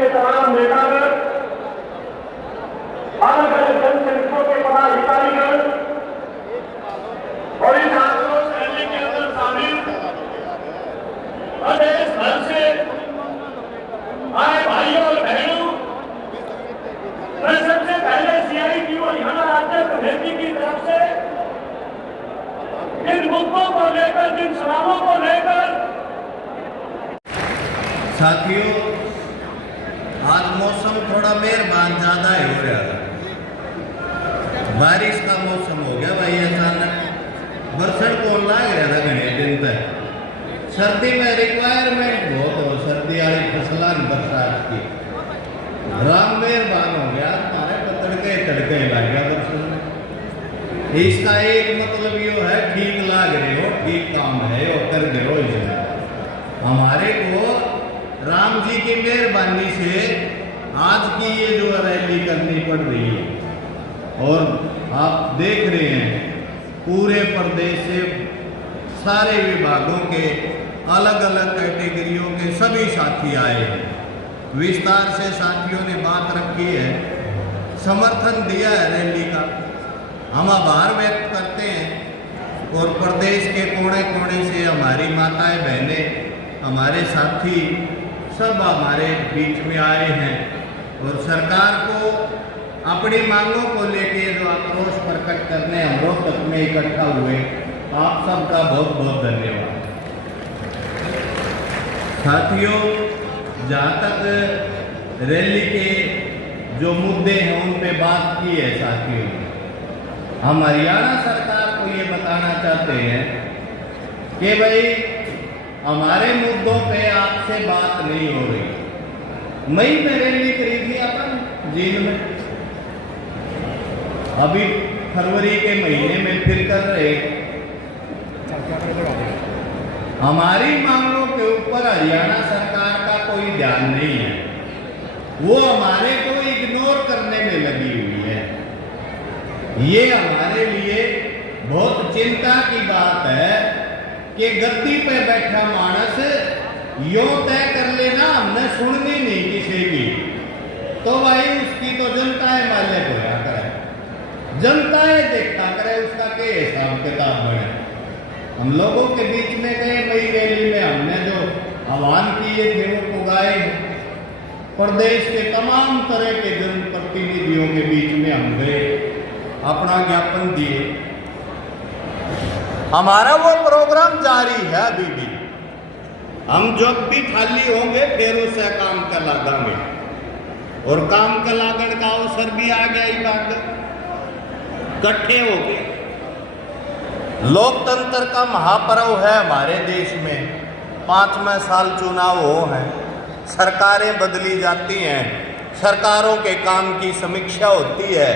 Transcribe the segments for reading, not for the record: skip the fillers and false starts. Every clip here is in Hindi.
के तमाम नेतागण, अलग अलग जनसंघों के पदाधिकारीगण और इस आक्रोश रैली के अंदर शामिल प्रदेश भर से आए भाइयों और बहनों, मैं सबसे पहले CITU हरियाणा राज्य कमेटी की तरफ से जिन मुद्दों को लेकर, जिन सवालों को लेकर, साथियों, आज मौसम थोड़ा मेहरबान ज्यादा ही हो रहा है। बारिश का मौसम हो गया भाई, अचानक बरसत कौन लाग रहा था घने दिन तक। सर्दी में रिक्वायरमेंट बहुत हो, सर्दी वाली फसल बरसात की राम मेहरबान हो गया, हमारे तड़के तड़के लग गया बरसत में। इसका एक मतलब ये है, ठीक लाग रहे हो, ठीक काम है और कर दे हो। इसमें हमारे को राम जी की मेहरबानी से आज की ये जो रैली करनी पड़ रही है, और आप देख रहे हैं पूरे प्रदेश से सारे विभागों के अलग अलग कैटेगरियों के सभी साथी आए हैं। विस्तार से साथियों ने बात रखी है, समर्थन दिया है रैली का, हम आभार व्यक्त करते हैं। और प्रदेश के कोने कोने से हमारी माताएं बहनें, हमारे साथी सब हमारे बीच में आए हैं और सरकार को अपनी मांगों को लेके जो आक्रोश प्रकट करने हम रोहतक में इकट्ठा हुए, आप सबका बहुत बहुत धन्यवाद। साथियों, जहाँ तक रैली के जो मुद्दे हैं उन पे बात की है साथियों, हम हरियाणा सरकार को ये बताना चाहते हैं कि भाई हमारे मुद्दों पे आपसे बात नहीं हो रही। मई में रैली करी थी अपन जींद में, अभी फरवरी के महीने में फिर कर रहे। हमारी मांगों के ऊपर हरियाणा सरकार का कोई ध्यान नहीं है, वो हमारे को इग्नोर करने में लगी हुई है। ये हमारे लिए बहुत चिंता की बात है कि गद्दी पे बैठा मानस यो तय कर लेना हमने सुननी नहीं किसी की, तो भाई उसकी तो जनता है मालिक होया करे, जनता है देखा करे उसका के हिसाब किताब बने। हम लोगों के बीच में गए मई रैली में, हमने जो आह्वान किए थे वो पुगाए। प्रदेश के तमाम तरह के जनप्रतिनिधियों के बीच में हम गए, अपना ज्ञापन दिए। हमारा वो प्रोग्राम जारी है अभी भी, हम जब भी खाली होंगे फिर उसे काम का लागांगे, और काम का लागण का अवसर भी आ गया। ही बात इकट्ठे हो गए, लोकतंत्र का महापर्व है हमारे देश में। 5वें साल चुनाव हो हैं, सरकारें बदली जाती हैं, सरकारों के काम की समीक्षा होती है,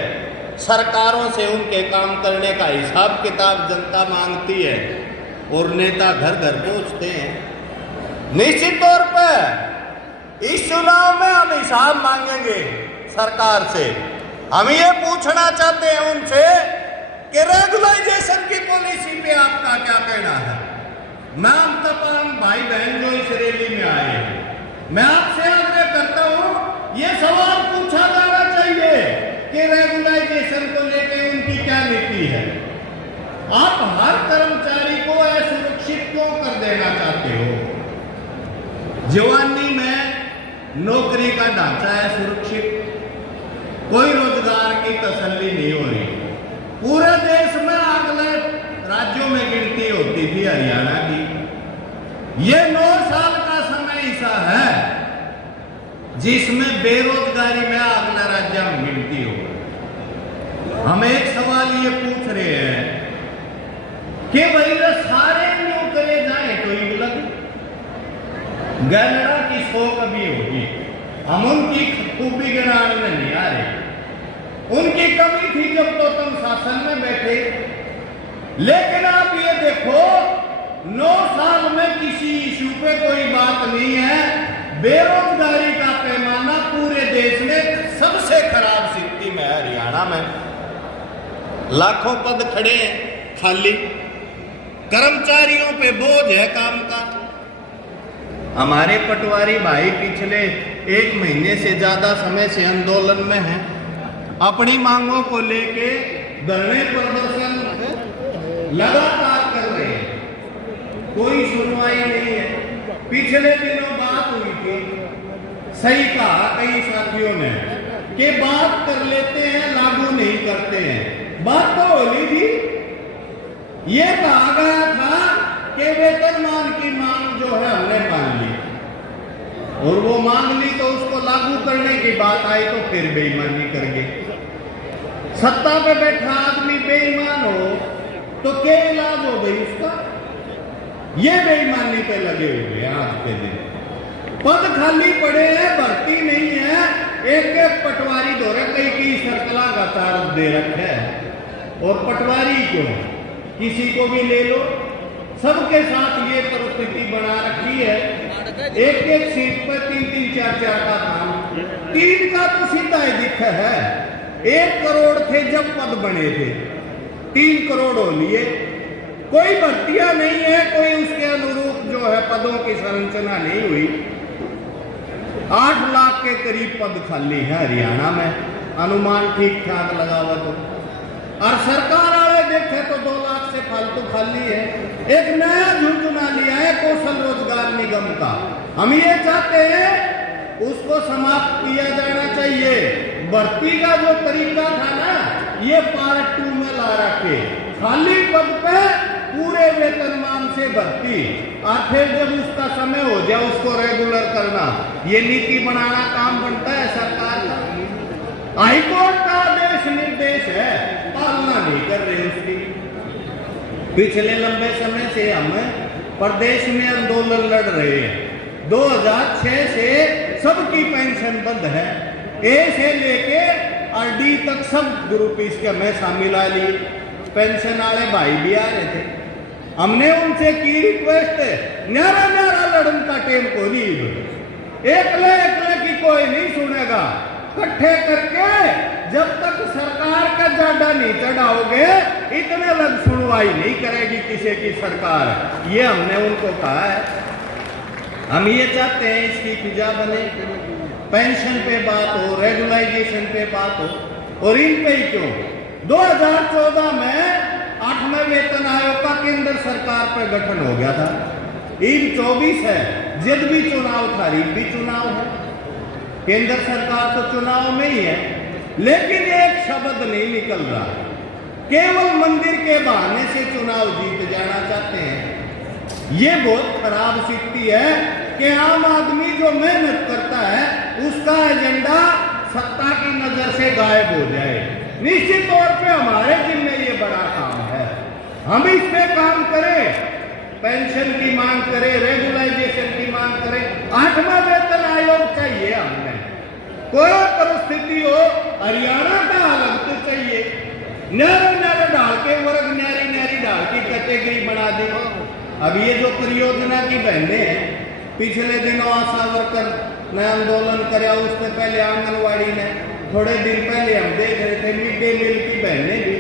सरकारों से उनके काम करने का हिसाब किताब जनता मांगती है, और नेता घर घर पहुंचते हैं। निश्चित तौर पर इस चुनाव में हम हिसाब मांगेंगे सरकार से। हम ये पूछना चाहते हैं उनसे कि रेगुलाइजेशन की पॉलिसी पे आपका क्या कहना है। मैं हम तमाम भाई बहन जो इस रैली में आए हैं, मैं आपसे आग्रह करता हूं, ये सवाल पूछा जाना चाहिए कि रेगुलाइजेशन को लेकर उनकी क्या नीति है। आप हर कर्मचारी को असुरक्षित क्यों कर देना चाहते हो? जवानी में नौकरी का ढांचा है सुरक्षित, कोई रोजगार की तसल्ली नहीं हो रही। पूरे देश में अगले राज्यों में गिनती होती थी हरियाणा की। ये 9 साल का समय ऐसा है जिसमें बेरोजगारी में अगला राज्य में गिनती हो। हम एक सवाल ये पूछ रहे हैं कि भाई सारे न्यू करे जाए तो इगलत गैलरा की 100 कभी होगी। हम उनकी खूबी गिनाने में नहीं आ रहे, उनकी कमी थी जब तो तुम शासन में बैठे। लेकिन आप ये देखो 9 साल में किसी इशू पे कोई बात नहीं है। बेरोजगारी का पैमाना पूरे देश में सबसे खराब स्थिति में है हरियाणा में। लाखों पद खड़े हैं खाली, कर्मचारियों पे बोझ है काम का। हमारे पटवारी भाई पिछले 1 महीने से ज्यादा समय से आंदोलन में हैं, अपनी मांगों को लेके धरने प्रदर्शन लगातार कर रहे हैं, कोई सुनवाई नहीं है। पिछले दिनों बात हुई थी, सही कहा कई साथियों ने कि बात कर लेते हैं लागू नहीं करते हैं। बात तो होली थी, ये कहा गया था कि वेतनमान की मांग जो है हमने मान ली, और वो मांग ली तो उसको लागू करने की बात आई तो फिर बेईमानी कर गए। सत्ता पे बैठा आदमी बेईमान हो तो क्या इलाज हो गई उसका? ये बेईमानी पे लगे हुए हैं आज के दिन। पद खाली पड़े हैं, भर्ती नहीं है, एक एक पटवारी दो रखे की सर्कला का चार्ज दे रखे है। और पटवारी क्यों, किसी को भी ले लो, सबके साथ ये परिस्थिति बना रखी है। एक एक सीट पर 3-3, 4-4 का काम, 3 का तो सीधा ही दिखा है। 1 करोड़ थे जब पद बने थे, 3 करोड़ हो लिए। कोई भर्तियां नहीं है, कोई उसके अनुरूप जो है पदों की संरचना नहीं हुई। 8 लाख के करीब पद खाली है हरियाणा में, अनुमान ठीक ठाक लगा हुआ तो। और सरकार वाले देखे तो 2 लाख से फालतू खाली है। एक नया झुंझुना लिया है कौशल रोजगार निगम का, हम ये चाहते हैं उसको समाप्त किया जाना चाहिए। भर्ती का जो तरीका था ना, ये पार्ट 2 में ला रखे, खाली पद पे पूरे वेतनमान से भर्ती, और फिर जब उसका समय हो जाए उसको रेगुलर करना। ये नीति बनाना काम बनता है सरकार का। हाईकोर्ट का आदेश निर्देश है, पालना नहीं कर रहे उसकी। पिछले लंबे समय से हम प्रदेश में आंदोलन लड़ रहे हैं। 2006 से सबकी पेंशन बंद है, ए से लेके और डी तक सब ग्रुप इसके में शामिल आ ली। पेंशन वाले भाई भी आ रहे थे, हमने उनसे की रिक्वेस्ट, न्यारा न्यारा लड़न का टेम को रीब, एकले की कोई नहीं सुनेगा, इकट्ठे करके जब तक सरकार का जाडा नहीं चढ़ाओगे इतने लग सुनवाई नहीं करेगी किसी की सरकार। ये हमने उनको कहा है। हम ये चाहते हैं इसकी फिजा बने, पेंशन पे बात हो, रेगुलाइजेशन पे बात हो, और इन पे ही क्यों 2014 में 8वें वेतन आयोग का केंद्र सरकार पर गठन हो गया था। इन 24 है, जब भी चुनाव था, भी चुनाव है, केंद्र सरकार तो चुनाव में ही है, लेकिन एक शब्द नहीं निकल रहा। केवल मंदिर के बहाने से चुनाव जीत जाना चाहते हैं। ये बहुत खराब स्थिति है कि आम आदमी जो मेहनत करता है उसका एजेंडा सत्ता की नजर से गायब हो जाए। निश्चित तौर पे हमारे जिम्मे ये बड़ा काम है, हम इस पे काम करें, पेंशन की मांग करें, रेगुलाइजेशन की मांग करें। 8वां वेतन आयोग चाहिए हमने, कोई परिस्थिति हो हरियाणा का अलग तो चाहिए। न्यारे डाल के वर्ग न्यारी डाल की कैटेगरी बना दी। अब ये जो परियोजना की बहनें हैं, पिछले दिनों आशा वर्कर ने आंदोलन कराया, उससे पहले आंगनवाड़ी ने, थोड़े दिन पहले हम देख रहे थे मिड डे मील की बहनें भी,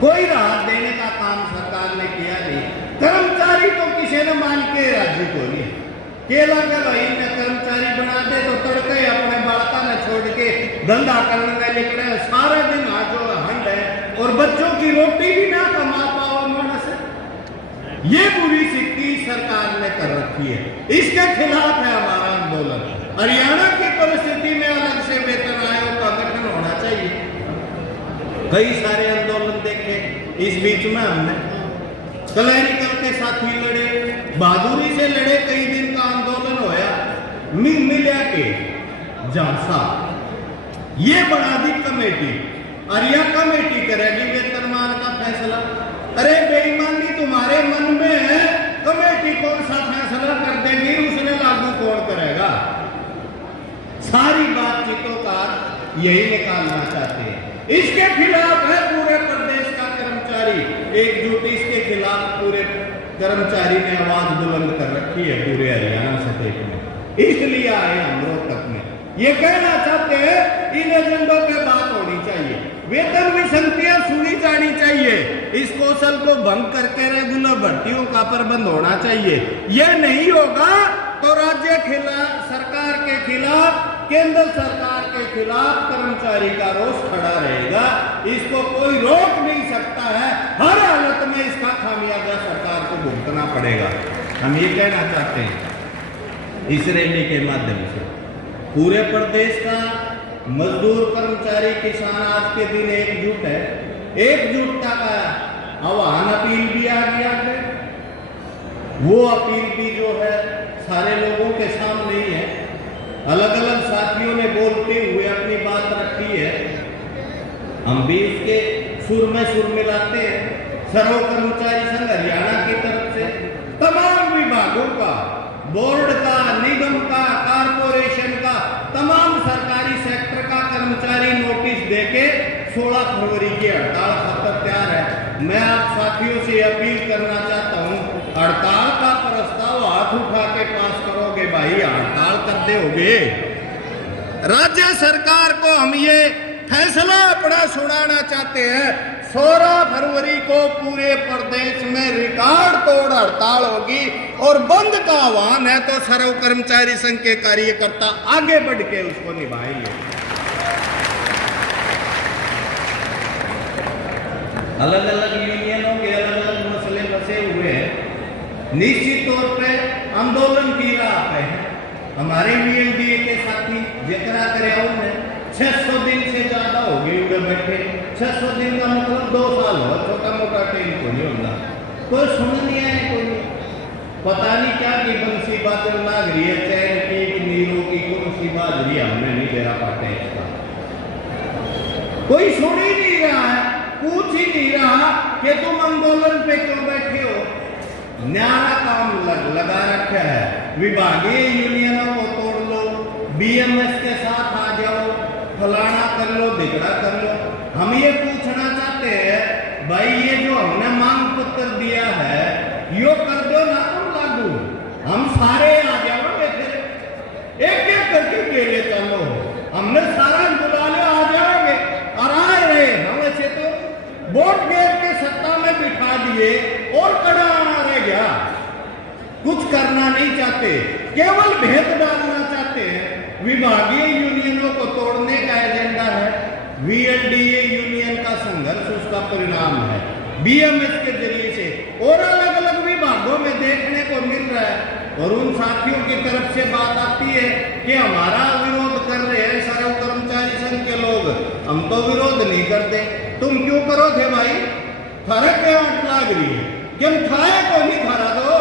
कोई राहत देने का काम सरकार ने किया नहीं। कर्मचारी तो किसी ने मान के राजी को नहीं, केला का भाई ने कर्मचारी बना दे तो तड़के अपने बालका ने छोड़ के धंधा करने में निकले, सारा दिन आज हंड है, और बच्चों की रोटी भी ना कमा पाओ मानस। ये बुरी स्थिति सरकार ने कर रखी है, इसके खिलाफ है हमारा आंदोलन। हरियाणा की परिस्थिति में अलग से वेतन आयोग का गठन होना चाहिए। कई सारे आंदोलन देखे, इस बीच में हमने क्लैरिकल के साथी लड़े, बहादुरी से लड़े, कई दिन का आंदोलन होया, मिलिया के झांसा ये बना दी कमेटी, और यह कमेटी करेगी वेतनमान का फैसला। अरे बेईमानी तुम्हारे मन में है, कमेटी कौन सा फैसला कर देगी, उसने लागू कौन करेगा? सारी बातचीतों का यही निकालना चाहते हैं। इसके खिलाफ है पूरे प्रदेश का कर्मचारी एकजुट, इसके खिलाफ पूरे कर्मचारी ने आवाज बुलंद कर रखी है पूरे हरियाणा स्टेट में, इसलिए आए हम रोहतक में। ये कहना चाहते हैं इन एजेंडों पे बात होनी चाहिए, वेतन विसंगतियां सुनी जानी चाहिए, इस कौशल को भंग करके रेगुलर भर्तियों का प्रबंध होना चाहिए। ये नहीं होगा तो राज्य सरकार के खिलाफ, केंद्र सरकार के खिलाफ कर्मचारी का रोष खड़ा रहेगा। इसको कोई रोक नहीं सकता है। हर हालत में इसका खामियाजा सरकार को भुगतना पड़ेगा। हम ये कहना चाहते हैं इस रैली के माध्यम से, पूरे प्रदेश का मजदूर, कर्मचारी, किसान आज के दिन एकजुट है। एकजुटता का आह्वान, अपील भी आ गया है। वो अपील भी जो है सारे लोगों के सामने ही है। अलग अलग साथियों ने बोलते हुए अपनी बात रखी है, हम भी इसके सुर में सुर मिलाते हैं। सर्व कर्मचारी संघ हरियाणा की तरफ से तमाम विभागों का, बोर्ड का, निगम का, कारपोरेशन का, तमाम सरकारी सेक्टर का कर्मचारी नोटिस देके 16 फरवरी की हड़ताल खातर तैयार है। मैं आप साथियों से अपील करना चाहता हूं, हड़ताल का प्रस्ताव हाथ उठा के पास करोगे भाई, हड़ताल कर दोगे। राज्य सरकार को हम ये फैसला अपना सुनाना चाहते हैं, 16 फरवरी को पूरे प्रदेश में रिकॉर्ड तोड़ हड़ताल होगी और बंद का आह्वान है। तो सर्व कर्मचारी संघ के कार्यकर्ता आगे बढ़ के उसको निभाएंगे। अलग अलग यूनियनों के अलग अलग मसले फंसे हुए हैं। निश्चित तौर पे आंदोलन की राह पे है। हमारे वीएलडीए के साथी जिक्र करे उन्होंने 600 दिन से ज्यादा हो गए उधर बैठे। 600 दिन का मतलब 2 साल हो, छोटा मोटा टाइम को नहीं होता। कोई सुन नहीं आए, कोई पता नहीं क्या की बंसी बादल लाग रही है, चैन की नीरों की कौन सी बाज रही है, हमने नहीं दे रहा पाते इसका। कोई सुन ही नहीं रहा है, पूछ ही नहीं रहा कि तुम आंदोलन पे क्यों बैठे हो। न्यारा काम लगा रखा है। विभागीय यूनियनों को तोड़ लो, बीएमएस के साथ आ जाओ, फलाना कर लो, धिकड़ा कर लो। हम ये पूछना चाहते हैं भाई, ये जो हमने मांग पत्र दिया है यो कर दो ना तुम लागू। हम सारे आ जाओगे, फिर एक एक करके केले चलो। हमने सारा बुला लिया, आ जाओगे और आ रहे हम ऐसे तो वोट गेट के सत्ता में बिठा दिए और कड़ा आना रह गया। कुछ करना नहीं चाहते, केवल भेद डालना चाहते हैं। विभागीय यूनियनों को तोड़ने का एजेंडा है। वीएलडीए यूनियन का संघर्ष उसका परिणाम है। बीएमएस के जरिए से और अलग अलग विभागों में देखने को मिल रहा है। और उन साथियों की तरफ से बात आती है कि हमारा विरोध कर रहे हैं सर्व कर्मचारी संघ के लोग, हम तो विरोध नहीं करते। तुम क्यों करो थे भाई? फर्क क्या लाग रही है कि हम खाए को नहीं खा दो।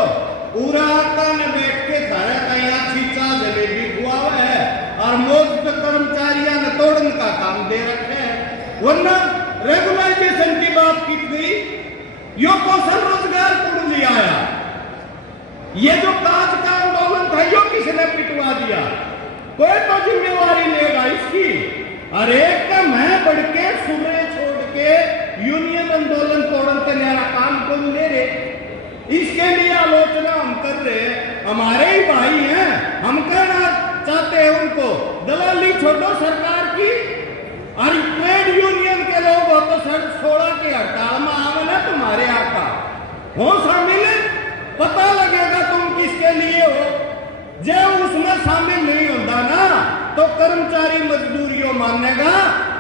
पूरा आका में बैठ के थारा का यहाँ चीचा जलेबी खुआ है और मौज पे कर्मचारियों ने तोड़ने का काम दे रखे हैं। वरना रेगुलाइजेशन की बात की गई, यो कौशल रोजगार पूर्ण लिया आया। ये जो काज का आंदोलन था यो किसने पिटवा दिया? कोई तो जिम्मेवारी लेगा इसकी। अरे का मैं बढ़ के सुबह छोड़ के यूनियन आंदोलन तोड़न के न्यारा काम को ले रहे, इसके लिए आलोचना हम कर रहे हैं। हमारे ही भाई हैं, हम कहना चाहते हैं उनको दलाली छोड़ो सरकार की। और ट्रेड यूनियन के लोग हो तो 16 की हड़ताल में आना तुम्हारे आका हो शामिल, पता लगेगा तुम किसके लिए हो। जब उसमें शामिल नहीं होता ना तो कर्मचारी मजदूरियों मानेगा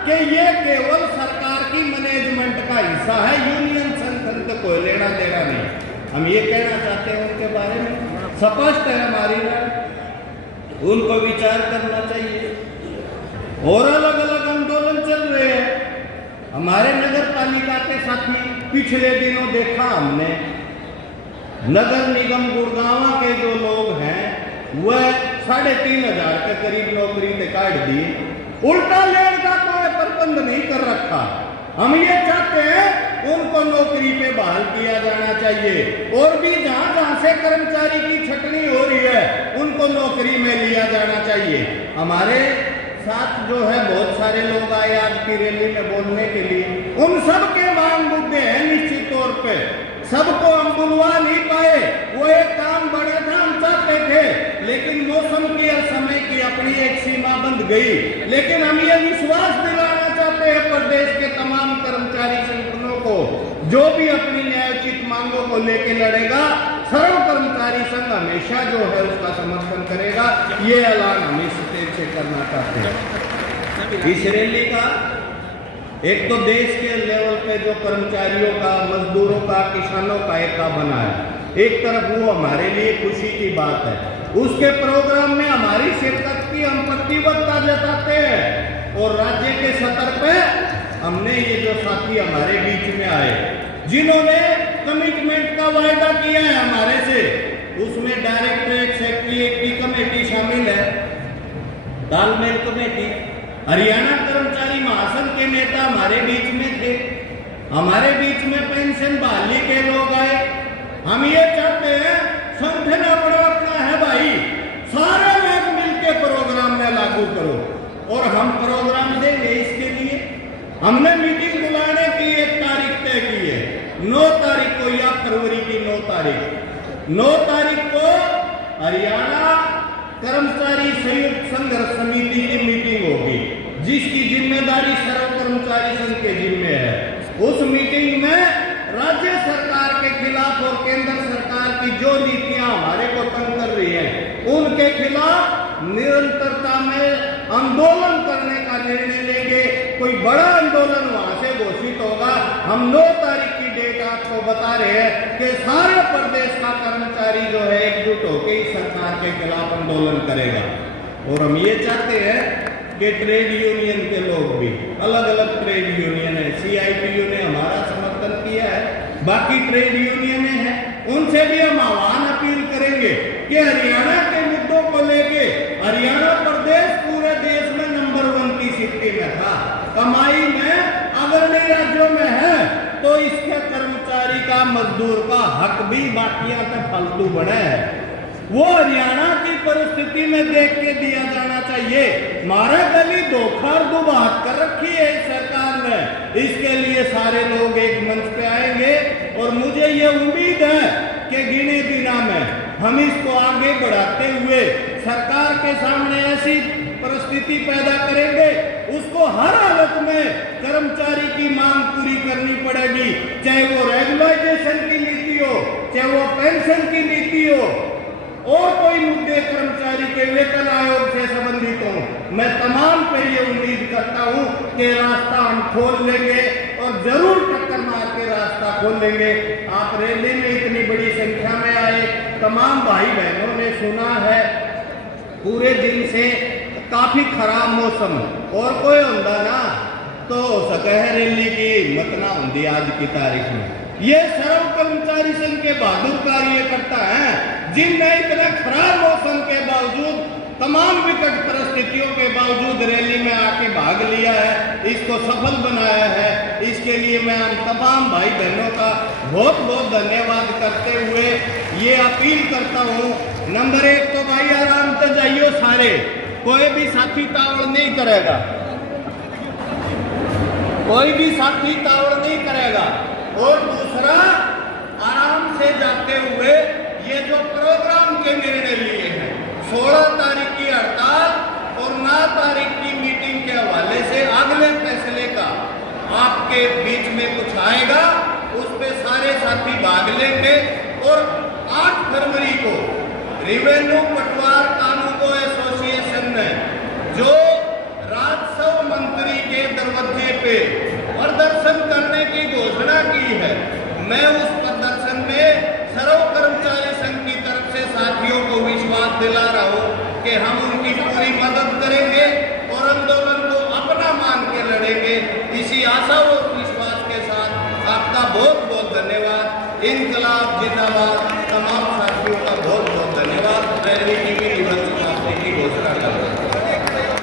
कि ये केवल सरकार की मैनेजमेंट का हिस्सा है, यूनियन संगठन को लेना देना नहीं। हम ये कहना चाहते हैं उनके बारे में, स्पष्ट है हमारी राय, उनको विचार करना चाहिए। और अलग अलग आंदोलन चल रहे हैं। हमारे नगर पालिका के साथी पिछले दिनों देखा हमने, नगर निगम गुड़गांव के जो लोग हैं वह 3,500 के करीब नौकरी से काट दिए। उल्टा लेने का कोई प्रबंध नहीं कर रखा। हम ये चाहते हैं उनको नौकरी पे बहाल किया जाना चाहिए और भी जहां जहां से कर्मचारी की छटनी हो रही है उनको नौकरी में लिया जाना चाहिए। हमारे साथ जो है बहुत सारे लोग आए आज की रैली में बोलने के लिए, उन सब के मांग मुद्दे हैं। निश्चित तौर पे सबको हम बुलवा नहीं पाए, वो एक काम बड़ा था हम चाहते थे, लेकिन मौसम की और समय की अपनी एक सीमा बंध गई। लेकिन हम ये विश्वास दिलाना चाहते हैं प्रदेश के तमाम कर्मचारी संगठनों को, जो भी अपनी न्यायोचित मांगों को लेकर लड़ेगा सर्व कर्मचारी संघ हमेशा जो है उसका समर्थन करेगा। ये ऐलान हम इस स्टेज से करना चाहते हैं। इस रैली का एक तो देश के लेवल पे जो कर्मचारियों का, मजदूरों का, किसानों का एकता बना है, एक तरफ वो हमारे लिए खुशी की बात है। उसके प्रोग्राम में हमारी शिरकत की हम प्रतिबद्धता जताते हैं और राज्य के स्तर पे हमने ये जो साथी हमारे बीच में आए, जिन्होंने कमिटमेंट का वायदा किया है हमारे से, उसमें डायरेक्टरेट सेक्रेटरीट की कमेटी शामिल है, तालमेल कमेटी, हरियाणा कर्मचारी महासंघ के नेता हमारे बीच में थे, हमारे बीच में पेंशन बहाली के लोग आए। हम ये चाहते हैं संगठन अपना है भाई, सारे लोग मिलकर प्रोग्राम में लागू करो और हम प्रोग्राम देंगे। इसके लिए हमने मीटिंग बुलाने की एक तारीख तय की है, 9 तारीख को या फरवरी की 9 तारीख को हरियाणा कर्मचारी संयुक्त संघर्ष समिति की मीटिंग होगी, जिसकी जिम्मेदारी सर्व कर्मचारी संघ के जिम्मे है। उस मीटिंग में राज्य सरकार के खिलाफ और केंद्र सरकार की जो नीतियां हमारे को तंग कर रही हैं, उनके खिलाफ निरंतरता में आंदोलन करने का निर्णय लेंगे। कोई बड़ा आंदोलन वहां से घोषित होगा। हम 9 तारीख की डेट आपको बता रहे हैं कि सारे प्रदेश का कर्मचारी जो है एकजुट होकर इस सरकार के खिलाफ आंदोलन करेगा। और हम ये चाहते हैं कि ट्रेड यूनियन के लोग भी, अलग अलग ट्रेड यूनियन है, CITU ने हमारा समर्थन किया है, बाकी ट्रेड यूनियन है, उनसे भी हम आह्वान अपील करेंगे कि हरियाणा के मुद्दों को लेके हरियाणा प्रदेश पूरे देश में नंबर 1 की स्थिति में था, कमाई में अग्रणी राज्यों में है, तो इसके कर्मचारी का, मजदूर का हक भी बाकियां का फालतू बने है। वो हरियाणा की परिस्थिति में देख के दिया जाना चाहिए। मारा गली धोखा दुबात कर रखी है इस सरकार ने। इसके लिए सारे लोग एक मंच पे आएंगे और मुझे ये उम्मीद है कि गिने दिना में हम इसको आगे बढ़ाते हुए सरकार के सामने ऐसी परिस्थिति पैदा करेंगे, उसको हर हालत में कर्मचारी की मांग पूरी करनी पड़ेगी, चाहे वो रेगुलाइजेशन की नीति हो, चाहे वो पेंशन की नीति हो और कोई मुद्दे कर्मचारी के वेतन आयोग से संबंधित हो। मैं तमाम पे ये उम्मीद करता हूं कि रास्ता हम खोल लेंगे और जरूर टक्कर मार के रास्ता खोल लेंगे। आप रैली में इतनी बड़ी संख्या में आए, तमाम भाई बहनों ने सुना है, पूरे दिन से काफी खराब मौसम और कोई होंदा ना तो हो सके है रैली की हिम्मत ना होंदी आज की तारीख में। ये सर्व कर्मचारी संघ के बहादुर कार्यकर्ता हैं, जिनने इतने खराब मौसम के बावजूद, तमाम विकट परिस्थितियों के बावजूद रैली में आके भाग लिया है, इसको सफल बनाया है। इसके लिए मैं हम तमाम भाई बहनों का बहुत बहुत धन्यवाद करते हुए ये अपील करता हूँ, नंबर 1 तो भाई आराम से जाइयो सारे, कोई भी साथी तावड़ नहीं करेगा, कोई भी साथी तावड़ नहीं करेगा। और दूसरा, आराम से जाते हुए ये जो प्रोग्राम के निर्णय लिए हैं, 16 तारीख की हड़ताल और 9 तारीख की मीटिंग के हवाले से अगले फैसले का आपके बीच में कुछ आएगा, उस पे सारे साथी भाग लेंगे। और 8 फरवरी को रेवेन्यू पटवार कानूनगो एसोसिएशन ने जो राजस्व मंत्री के दरवाजे पे प्रदर्शन करने की घोषणा की है, मैं उस प्रदर्शन में सर्व कर्मचारी संघ की तरफ से साथियों को विश्वास दिला रहा हूं कि हम उनकी पूरी मदद करेंगे और आंदोलन को अपना मान के लड़ेंगे। इसी आशा और विश्वास के साथ आपका बहुत बहुत धन्यवाद। इंकलाब जिंदाबाद।